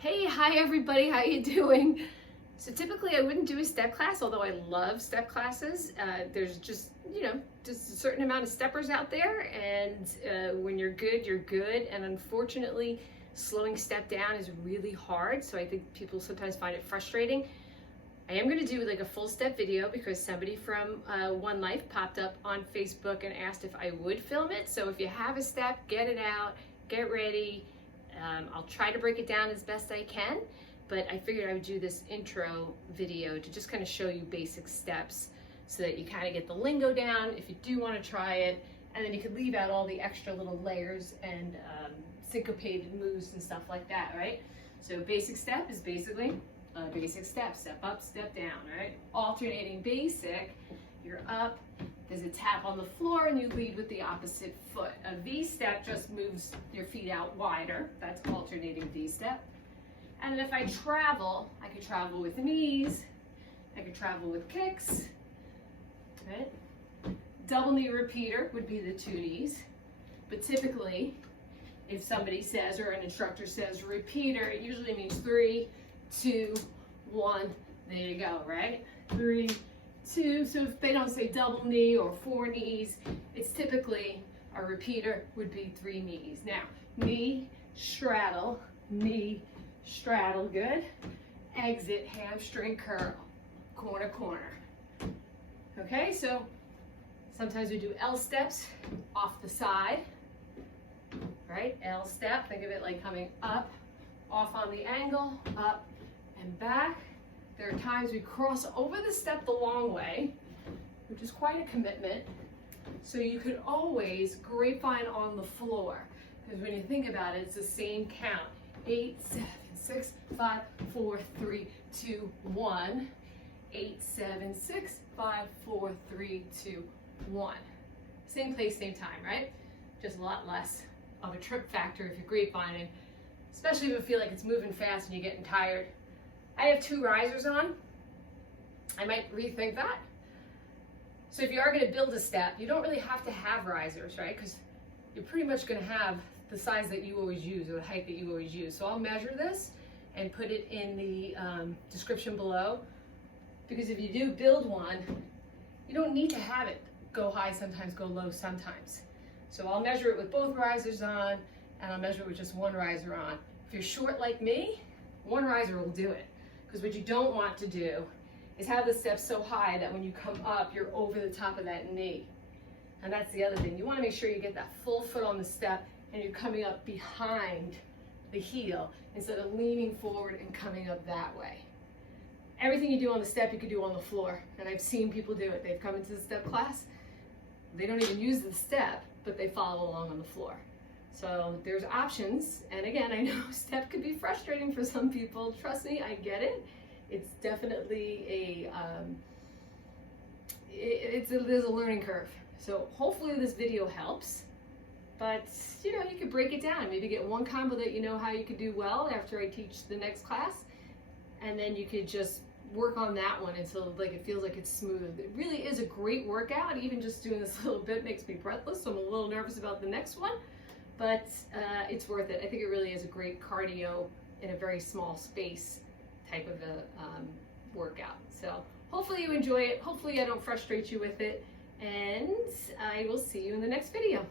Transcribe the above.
Hey, hi everybody, how you doing? So typically I wouldn't do a step class, although I love step classes. There's just a certain amount of steppers out there, and when you're good, you're good. And unfortunately, slowing step down is really hard, so I think people sometimes find it frustrating. I am going to do like a full step video because somebody from One Life popped up on Facebook and asked if I would film it. So if you have a step, get it out, get ready. I'll try to break it down as best I can, but I figured I would do this intro video to just kind of show you basic steps so that you kind of get the lingo down if you do want to try it, and then you could leave out all the extra little layers and syncopated moves and stuff like that, right? So basic step is basically a basic step up, step down, right? Alternating basic, you're up, there's a tap on the floor and you lead with the opposite foot. A V-step just moves your feet out wider. That's alternating V-step. And then if I travel, I could travel with knees, I could travel with kicks, right? Double knee repeater would be the two knees. But typically, if somebody says, or an instructor says repeater, it usually means 3, 2, 1, there you go, right? 3, 2, so if they don't say double knee or 4 knees, it's typically a repeater would be 3 knees. Now, knee, straddle, good. Exit, hamstring curl, corner, corner. Okay, so sometimes we do L steps off the side, right? L step, think of it like coming up, off on the angle, up and back. There are times we cross over the step the long way, which is quite a commitment. So you could always grapevine on the floor, because when you think about it, it's the same count. 8, 7, 6, 5, 4, 3, 2, 1. 8, 7, 6, 5, 4, 3, 2, 1. Same place, same time, right? Just a lot less of a trip factor if you're grapevining, especially if you feel like it's moving fast and you're getting tired. I have 2 risers on. I might rethink that. So if you are going to build a step, you don't really have to have risers, right? Because you're pretty much going to have the size that you always use or the height that you always use. So I'll measure this and put it in the description below. Because if you do build one, you don't need to have it go high sometimes, go low sometimes. So I'll measure it with both risers on, and I'll measure it with just one riser on. If you're short like me, one riser will do it. Because what you don't want to do is have the step so high that when you come up, you're over the top of that knee. And that's the other thing. You want to make sure you get that full foot on the step and you're coming up behind the heel instead of leaning forward and coming up that way. Everything you do on the step, you can do on the floor. And I've seen people do it. They've come into the step class. They don't even use the step, but they follow along on the floor. So there's options, and again, I know step could be frustrating for some people. Trust me, I get it. It's definitely there's a learning curve. So hopefully this video helps, but you could break it down. Maybe get one combo that you know how you could do well after I teach the next class, and then you could just work on that one until it feels like it's smooth. It really is a great workout. Even just doing this little bit makes me breathless, so I'm a little nervous about the next one. But it's worth it. I think it really is a great cardio in a very small space type of a workout. So hopefully you enjoy it. Hopefully I don't frustrate you with it. And I will see you in the next video.